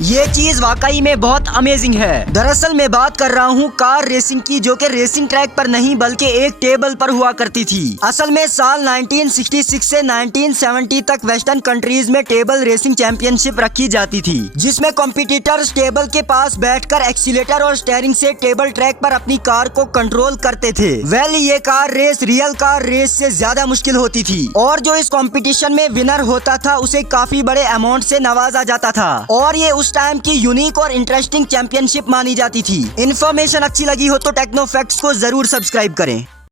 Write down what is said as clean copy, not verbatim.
ये चीज वाकई में बहुत अमेजिंग है। दरअसल मैं बात कर रहा हूँ कार रेसिंग की, जो कि रेसिंग ट्रैक पर नहीं बल्कि एक टेबल पर हुआ करती थी। असल में साल 1966 से 1970 तक वेस्टर्न कंट्रीज में टेबल रेसिंग चैंपियनशिप रखी जाती थी, जिसमें कॉम्पिटिटर्स टेबल के पास बैठकर एक्सीलेटर और स्टीयरिंग से टेबल ट्रैक पर अपनी कार को कंट्रोल करते थे। ये car race real car race से ज्यादा मुश्किल होती थी और जो इस कंपटीशन में विनर होता था उसे काफी बड़े अमाउंट से नवाजा जाता था और ये उस टाइम की यूनिक और इंटरेस्टिंग चैंपियनशिप मानी जाती थी। इन्फॉर्मेशन अच्छी लगी हो तो टेक्नो फैक्ट्स को जरूर सब्सक्राइब करें।